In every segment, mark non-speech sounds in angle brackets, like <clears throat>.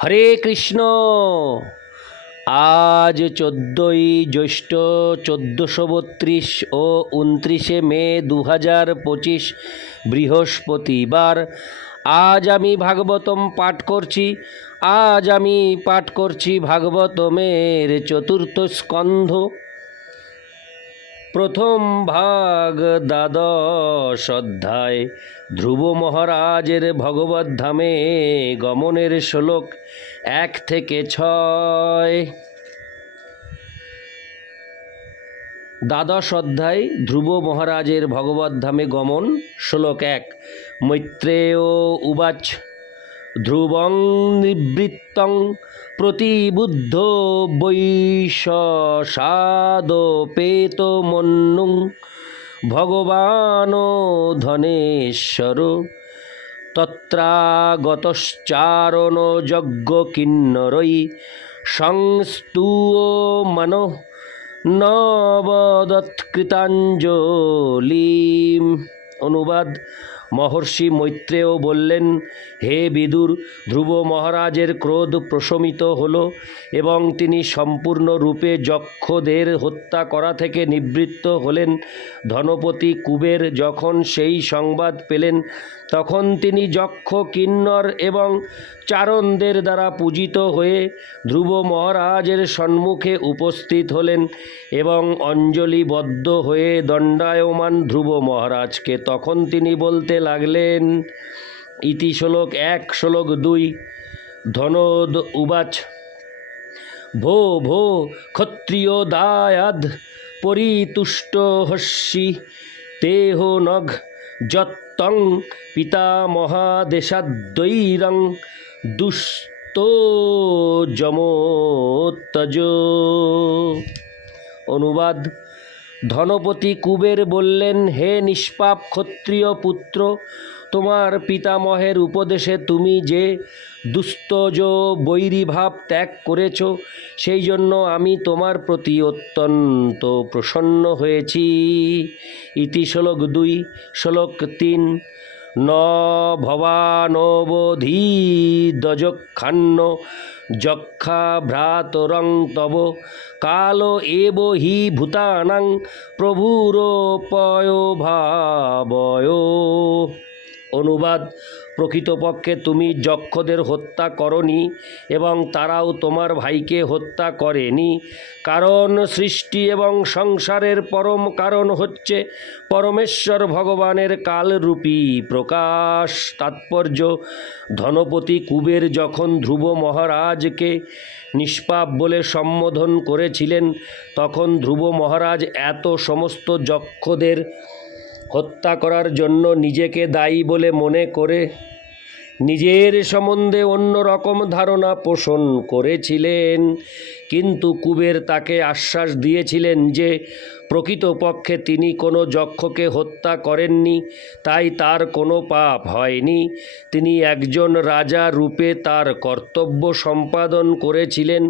হরে কৃষ্ণ। আজ চোদ্দোই জ্যৈষ্ঠ চোদ্দোশো বত্রিশ ও উনত্রিশে মে দু হাজার পঁচিশ বৃহস্পতিবার। আজ আমি ভাগবতম পাঠ করছি। আজ আমি পাঠ করছি ভাগবতমের চতুর্থ স্কন্ধ। প্রথম ভাগ দ্বাদশ অধ্যায়। ধ্রুব মহারাজের ভগবত ধামে গমনের শ্লোক এক থেকে ছয়। দ্বাদশ অধ্যায়, ধ্রুব মহারাজের ভগবত ধামে গমন, শ্লোক এক। মৈত্রেয় উবাচ। ধ্রুবং নিবৃত্তং প্রতিবুদ্ধ বৈশাদপেত মন্নুং ভগবান ধনেশ্বর তত্রাগতশ্চারণ যজ্ঞ কিন্নরৈ সংস্তুয় মন নবদৎকৃতাঞ্জলিম। অনুবাদ মহর্ষি মৈত্রেয় বললেন, হে বিদুর, ধ্রুব মহারাজের ক্রোধ প্রশমিত হল এবং তিনি সম্পূর্ণরূপে যক্ষদের হত্যা করা থেকে নিবৃত্ত হলেন। ধনপতি কুবের যখন সেই সংবাদ পেলেন, তখন তিনি যক্ষ, কিন্নর এবং চারণদের দ্বারা পূজিত হয়ে ধ্রুব মহারাজের সম্মুখে উপস্থিত হলেন এবং অঞ্জলিবদ্ধ হয়ে দণ্ডায়মান ধ্রুব মহারাজকে তখন তিনি বলতে লাগলেন। ইতি শ্লোক এক, শ্লোক দুই। ধনদ উবাচ। ভো ভো, ক্ষত্রিয় দায়াদ পরিতুষ্ট হস্যি, তেহ নঘ, যত্তং পিতামহাদেশাদ্বৈরং দুস্তো যমোত্তজ। অনুবাদ ধনপতি কুবের বললেন, হে নিষ্পাপ ক্ষত্রিয় পুত্র, তোমার পিতামহের উপদেশে তুমি যে দুস্তজ বৈরীভাব ত্যাগ করেছ, সেই জন্য আমি তোমার প্রতি অত্যন্ত প্রসন্ন হয়েছি। ইতি শ্লোক দুই, শ্লোক তিন, ন ভবানবধি দজক্ষান্ন যক্ষা ভ্রাতরং তব কাল এব হি ভূতানাং প্রভুরোপয় ভাবয়। অনুবাদ। প্রকৃতপক্ষে তুমি যক্ষদের হত্যা করনি এবং তারাও তোমার ভাইকে হত্যা করেনি। কারণ সৃষ্টি এবং সংসারের পরম কারণ হচ্ছে পরমেশ্বর ভগবানের কালরূপী প্রকাশ। তাৎপর্য, ধনপতি কুবের যখন ধ্রুব মহারাজকে নিষ্পাপ বলে সম্বোধন করেছিলেন, তখন ধ্রুব মহারাজ এত সমস্ত যক্ষদের হত্যা করার জন্য নিজেকে দায়ী বলে মনে করে নিজের সম্বন্ধে অন্য রকম ধারণা পোষণ করেছিলেন, কিন্তু কুবের তাকে আশ্বাস দিয়েছিলেন যে প্রকৃতপক্ষে তিনি কোনো যক্ষকে হত্যা করেননি, তাই তার কোনো পাপ হয়নি। তিনি একজন রাজা রূপে তার কর্তব্য সম্পাদন করেছিলেন,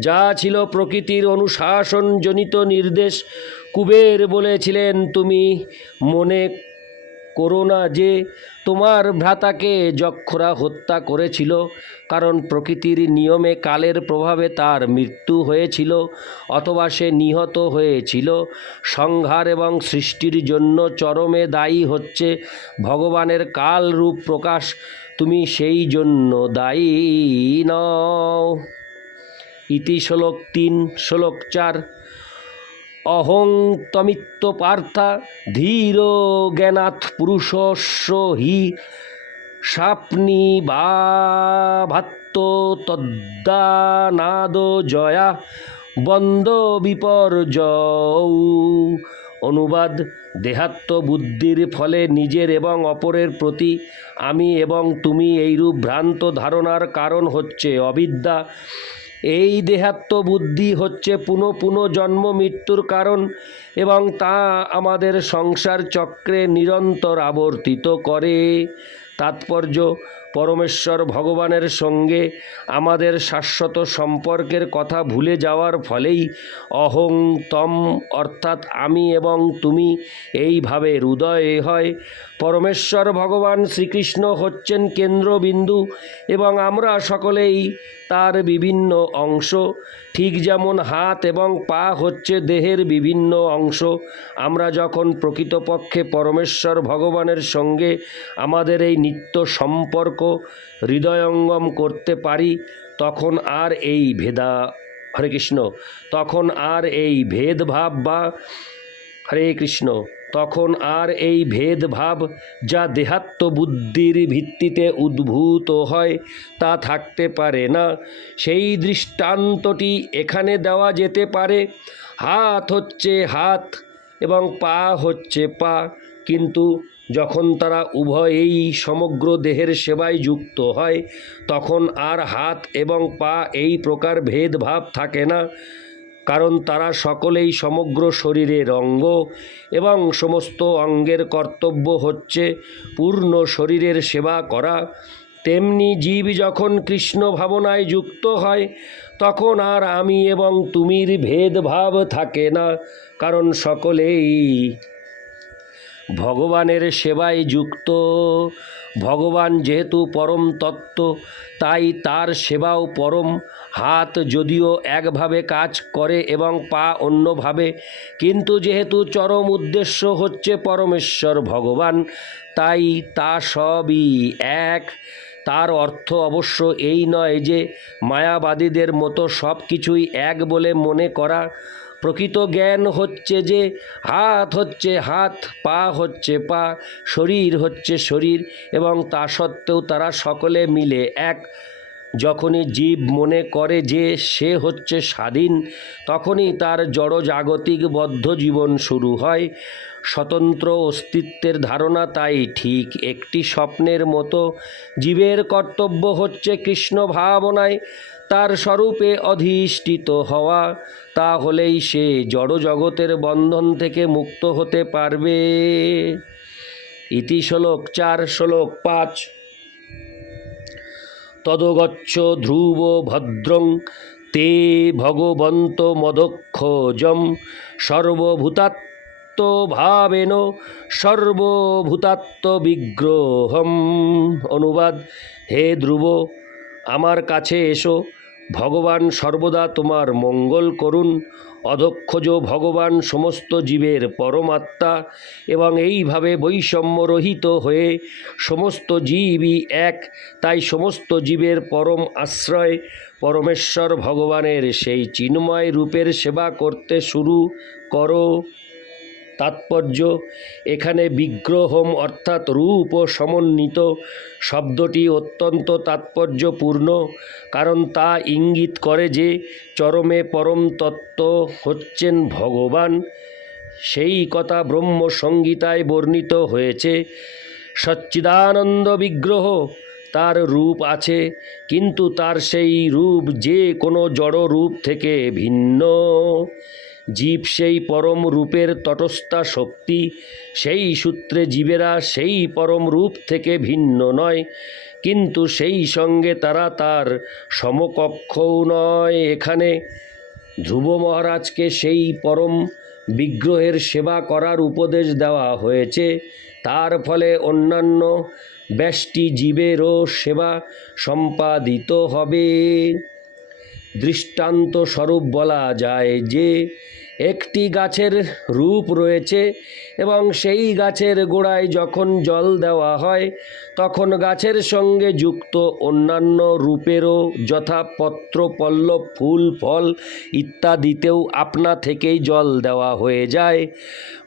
যা ছিল প্রকৃতির অনুশাসনজনিত নির্দেশ। কুবের বলেছিলেন তুমি, মনে করো না যে তোমার ভ্রাতাকে যক্ষরা হত্যা করেছিল, কারণ প্রকৃতির নিয়মে কালের প্রভাবে তার মৃত্যু হয়েছিল অথবা সে নিহত হয়েছিল। সংহার এবং সৃষ্টির জন্য চরমে দায়ী হচ্ছে ভগবানের কাল রূপ প্রকাশ, তুমি সেই জন্য দায়ী নও। ইতি শ্লোক তিন, শ্লোক চার অহং তমিত্ব পার্থা ধীর জ্ঞানাথ পুরুষস্য হি স্বাপ্নি বা ভাত্ত তদ্দানাদ জয়া বন্দ বিপর্যয় অনুবাদ, দেহাত্ম বুদ্ধির ফলে নিজের এবং অপরের প্রতি আমি এবং তুমি এইরূপ ভ্রান্ত ধারণার কারণ হচ্ছে অবিদ্যা এই দেহাত্ম বুদ্ধি হচ্ছে পুনঃ পুনঃ জন্ম মৃত্যুর কারণ এবং তা আমাদের সংসার চক্রে নিরন্তর আবর্তিত করে। তাৎপর্য, পরমেশ্বর ভগবানের সঙ্গে আমাদের শাশ্বত সম্পর্কের কথা ভুলে যাওয়ার ফলেই অহং তম, অর্থাৎ আমি এবং তুমি এইভাবে হৃদয়ে হয়। পরমেশ্বর ভগবান শ্রীকৃষ্ণ হচ্ছেন কেন্দ্রবিন্দু এবং আমরা সকলেই তার বিভিন্ন অংশ। ঠিক যেমন হাত এবং পা হচ্ছে দেহের বিভিন্ন অংশ। আমরা যখন প্রকৃতপক্ষে পরমেশ্বর ভগবানের সঙ্গে আমাদের এই নিত্য সম্পর্ক হৃদয়ঙ্গম করতে পারি, তখন আর এই ভেদা, হরে কৃষ্ণ, তখন আর এই ভেদভাব বা হরে কৃষ্ণ তখন আর এই ভেদভাব যা দেহাত্ম বুদ্ধির ভিত্তিতে উদ্ভূত হয় তা থাকতে পারে না। সেই দৃষ্টান্তটি এখানে দেওয়া যেতে পারে, হাত হচ্ছে হাত এবং পা হচ্ছে পা। কিন্তু যখন তারা উভয়েই সমগ্র দেহের সেবায় যুক্ত হয়, তখন আর হাত এবং পা এই প্রকার ভেদভাব থাকে না। কারণ তারা সকলেই সমগ্র শরীরের অঙ্গ এবং সমস্ত অঙ্গের কর্তব্য হচ্ছে পূর্ণ শরীরের সেবা করা। তেমনি জীব যখন কৃষ্ণ ভাবনায় যুক্ত হয়, তখন আর আমি এবং তুমির ভেদভাব থাকে না, কারণ সকলেই ভগবানের সেবায় যুক্ত। ভগবান যেহেতু পরম তত্ত্ব, তাই তার সেবাও পরম। হাত যদিও একভাবে কাজ করে এবং পা অন্যভাবে, কিন্তু যেহেতু চরম উদ্দেশ্য হচ্ছে পরমেশ্বর ভগবান, তাই তা সবই এক। তার অর্থ অবশ্য এই নয় যে, মায়াবাদীদের মতো সব কিছুই এক বলে মনে করা প্রকৃত জ্ঞান হচ্ছে যে, হাত হচ্ছে হাত, পা হচ্ছে পা, শরীর হচ্ছে শরীর এবং তা সত্ত্বেও তারা সকলে মিলে এক। যখনই জীব মনে করে যে সে হচ্ছে স্বাধীন, তখনই তার জড়জাগতিক বদ্ধ জীবন শুরু হয়। স্বতন্ত্র অস্তিত্বের ধারণা তাই ঠিক। একটি স্বপ্নের মতো জীবের কর্তব্য হচ্ছে কৃষ্ণ ভাবনায় তার স্বরূপে অধিষ্ঠিত হওয়া, তা হলেই সে জড়জগতের বন্ধন থেকে মুক্ত হতে পারবে। ইতি শ্লোক চার, শ্লোক পাঁচ। তদগচ্ছ ধ্রুব ভদ্রং তে ভগবন্ত মদক্ষজম সর্বভূতাত্ম ভাবেন সর্বভূতাত্ম বিগ্রহম অনুবাদ, হে ধ্রুব। আমার কাছে এসো। ভগবান সর্বদা তোমার মঙ্গল করুন। অধক্ষজ ভগবান সমস্ত জীবের পরমাত্মা এবং এইভাবে বৈষম্যরহিত হয়ে সমস্ত জীবই এক। তাই সমস্ত জীবের পরম আশ্রয় পরমেশ্বর ভগবানের সেই চিন্ময় রূপের সেবা করতে শুরু করো। তাৎপর্য। এখানে বিগ্রহম অর্থাৎ রূপ ও সমন্বিত। শব্দটি অত্যন্ত তাৎপর্যপূর্ণ, কারণ তা ইঙ্গিত করে যে চরমে পরম তত্ত্ব হচ্ছেন ভগবান। সেই কথা ব্রহ্ম সংগীতায় বর্ণিত হয়েছে, সচ্চিদানন্দ বিগ্রহ তার রূপ আছে, কিন্তু তার সেই রূপ যে কোনো জড় রূপ থেকে ভিন্ন। জীব সেই পরম রূপের তটস্থা শক্তি, সেই সূত্রে জীবেরা সেই পরম রূপ থেকে ভিন্ন নয়, কিন্তু সেই সঙ্গে তারা তার সমকক্ষও নয়। এখানে ধ্রুব মহারাজকে সেই পরম বিগ্রহের সেবা করার উপদেশ দেওয়া হয়েছে। তার ফলে অন্যান্য ব্যষ্টি জীবেরও সেবা সম্পাদিত হবে। দৃষ্টান্ত স্বরূপ বলা যায় যে, একটি গাছের রূপ রয়েছে এবং সেই গাছের গোড়ায় যখন জল দেওয়া হয়, তখন গাছের সঙ্গে যুক্ত অন্যান্য রূপেরও যথা পত্র পল্লব ফুল, ফল ইত্যাদিতেও আপনা থেকেই জল দেওয়া হয়ে যায়।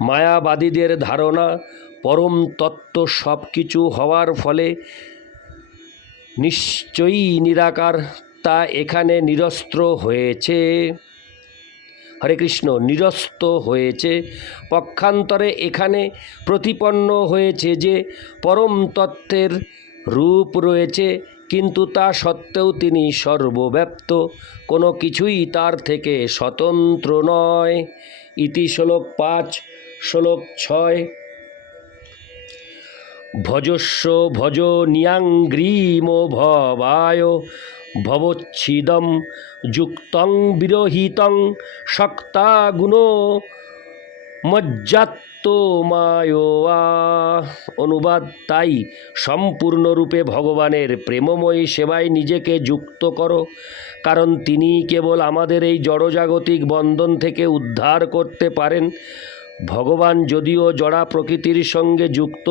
মায়াবাদীদের ধারণা, পরম তত্ত্ব সব কিছু হওয়ার ফলে নিশ্চয়ই নিরাকার তা এখানে নিরস্ত্র হয়েছে। হরে কৃষ্ণ, নিরস্ত হয়েছে। পক্ষান্তরে এখানে প্রতিপন্ন হয়েছে যে পরম তত্ত্বের রূপ রয়েছে, কিন্তু তা সত্ত্বেও তিনি সর্বব্যাপ্ত, কোনো কিছুই তার থেকে স্বতন্ত্র নয়। ইতি শ্লোক পাঁচ, শ্লোক ছয়। ভজস্ব ভজ নিয়াঙ্গ্রীম ভবায়। ভবচ্ছিদম যুক্তং বিরহিতং শক্তাগুণ মজ্জাত্ব মায়োয়া অনুবাদ, তাই সম্পূর্ণরূপে ভগবানের প্রেমময়ী সেবায় নিজেকে যুক্ত করো, কারণ তিনি কেবল আমাদের এই জড়জাগতিক বন্ধন থেকে উদ্ধার করতে পারেন। ভগবান যদিও জড়া প্রকৃতির সঙ্গে যুক্ত,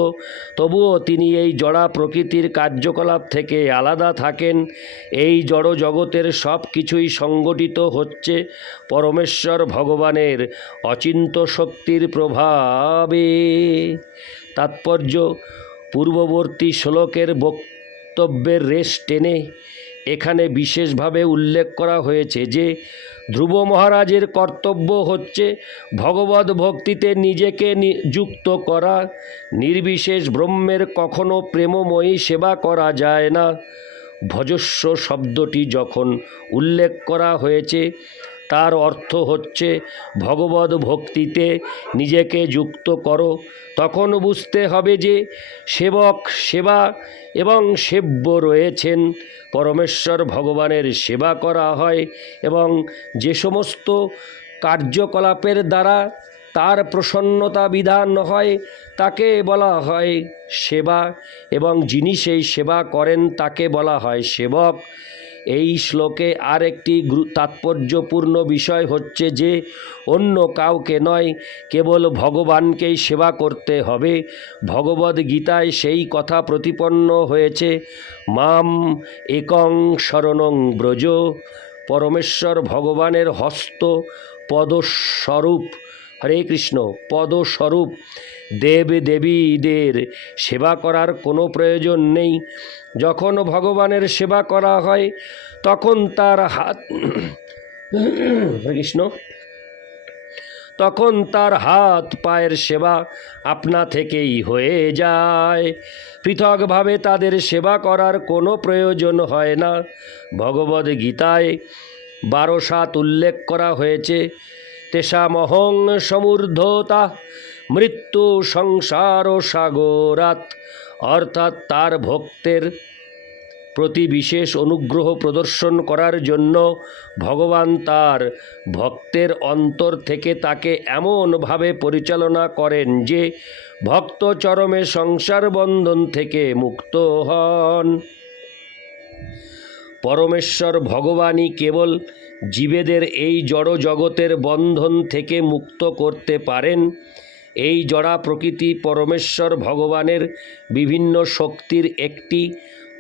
তবুও তিনি এই জড়া প্রকৃতির কার্যকলাপ থেকে আলাদা থাকেন। এই জড় জগতের সব কিছুই সংগঠিত হচ্ছে পরমেশ্বর ভগবানের অচিন্ত শক্তির প্রভাবে। তাৎপর্য, পূর্ববর্তী শ্লোকের বক্তব্যের রেশ টেনে এখানে বিশেষভাবে উল্লেখ করা হয়েছে যে ধ্রুব মহারাজের কর্তব্য হচ্ছে ভগবত ভক্তিতে নিজেকে যুক্ত করা। নির্বিশেষ ব্রহ্মের কখনো প্রেমময়ী সেবা করা যায় না। ভজস্ব শব্দটি যখন উল্লেখ করা হয়েছে তার অর্থ হচ্ছে ভগবত ভক্তিতে নিজেকে যুক্ত করো। তখন বুঝতে হবে যে, সেবক সেবা এবং সেব্য রয়েছেন। পরমেশ্বর ভগবানের সেবা করা হয় এবং যে সমস্ত কার্যকলাপের দ্বারা তার প্রসন্নতা বিধান হয়, তাকে বলা হয় সেবা এবং যিনি সেই সেবা করেন, তাকে বলা হয় সেবক। এই শ্লোকে আর একটি তাৎপর্যপূর্ণ বিষয় হচ্ছে যে, অন্য কাউকে নয়, কেবল ভগবানকেই সেবা করতে হবে। ভগবদ গীতায় সেই কথা প্রতিপন্ন হয়েছে, মাম একং শরণং ব্রজ, পরমেশ্বর ভগবানের হস্ত পদস্বরূপ হরে কৃষ্ণ, পদস্বরূপ, দেব দেবীদের সেবা করার কোনো প্রয়োজন নেই। যখন ভগবানের সেবা করা হয়, তখন তার হাত <clears throat> কৃষ্ণ, তখন তার হাত পায়ের সেবা আপনা থেকেই হয়ে যায়। পৃথকভাবে তাদের সেবা করার কোনো প্রয়োজন হয় না। ভগবদ গীতায় বারো সাত উল্লেখ করা হয়েছে তেষামহং সমূর্ধতা। মৃত্যু সংসার ও সাগরাত অর্থাৎ তার ভক্তের প্রতি বিশেষ অনুগ্রহ প্রদর্শন করার জন্য ভগবান তার ভক্তের অন্তর থেকে তাকে এমনভাবে পরিচালনা করেন যে ভক্ত চরমে সংসার বন্ধন থেকে মুক্ত হন। পরমেশ্বর ভগবানই কেবল জীবেদের এই জড় জগতের বন্ধন থেকে মুক্ত করতে পারেন। এই জড়া প্রকৃতি পরমেশ্বর ভগবানের বিভিন্ন শক্তির একটি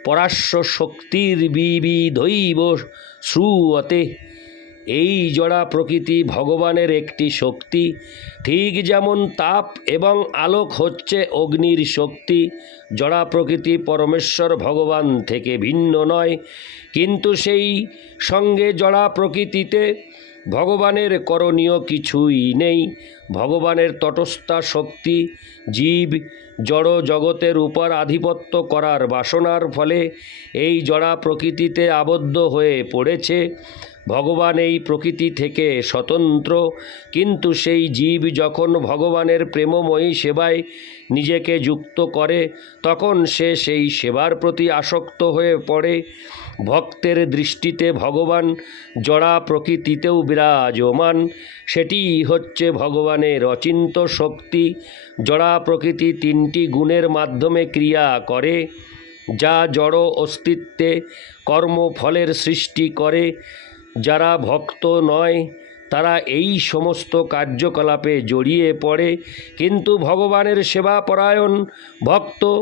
পরাশ্ব শক্তির বিবিধৈব শ্রুয়তে এই জড়া প্রকৃতি ভগবানের একটি শক্তি। ঠিক যেমন তাপ এবং আলোক হচ্ছে অগ্নির শক্তি, জড়া প্রকৃতি পরমেশ্বর ভগবান থেকে ভিন্ন নয়। কিন্তু সেই সঙ্গে জড়া প্রকৃতিতে ভগবানের করণীয় কিছুই নেই। ভগবানের তটস্থা শক্তি জীব জড় জগতের উপর আধিপত্য করার বাসনার ফলে এই জড়া প্রকৃতিতে আবদ্ধ হয়ে পড়েছে। ভগবান এই প্রকৃতি থেকে স্বতন্ত্র, কিন্তু সেই জীব যখন ভগবানের প্রেমময়ী সেবায় নিজেকে যুক্ত করে, তখন সে সেই সেবার প্রতি আসক্ত হয়ে পড়ে। ভক্তের দৃষ্টিতে ভগবান জড়া প্রকৃতিতেও বিরাজমান, সেটি হচ্ছে ভগবানের অচিন্ত শক্তি। জড়া প্রকৃতি তিনটি গুণের মাধ্যমে ক্রিয়া করে, যা জড় অস্তিত্বে কর্মফলের সৃষ্টি করে। যারা ভক্ত নয়, তারা এই সমস্ত কার্যকলাপে জড়িয়ে পড়ে। কিন্তু ভগবানের সেবা পরায়ণ ভক্ত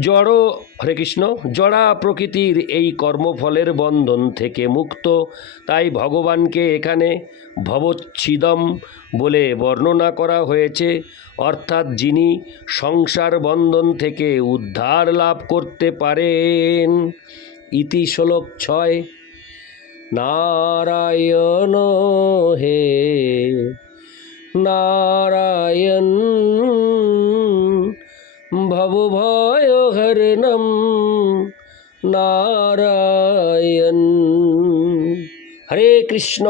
জড়, হরে কৃষ্ণ, জড়া প্রকৃতির এই কর্মফলের বন্ধন থেকে মুক্ত। তাই ভগবানকে এখানে ভবচ্ছিদম বলে বর্ণনা করা হয়েছে। অর্থাৎ যিনি সংসার বন্ধন থেকে উদ্ধার লাভ করতে পারেন। ইতি শ্লোক ছয় नारायण हे नारायण भवभय हरणम नारायण। हरे कृष्ण।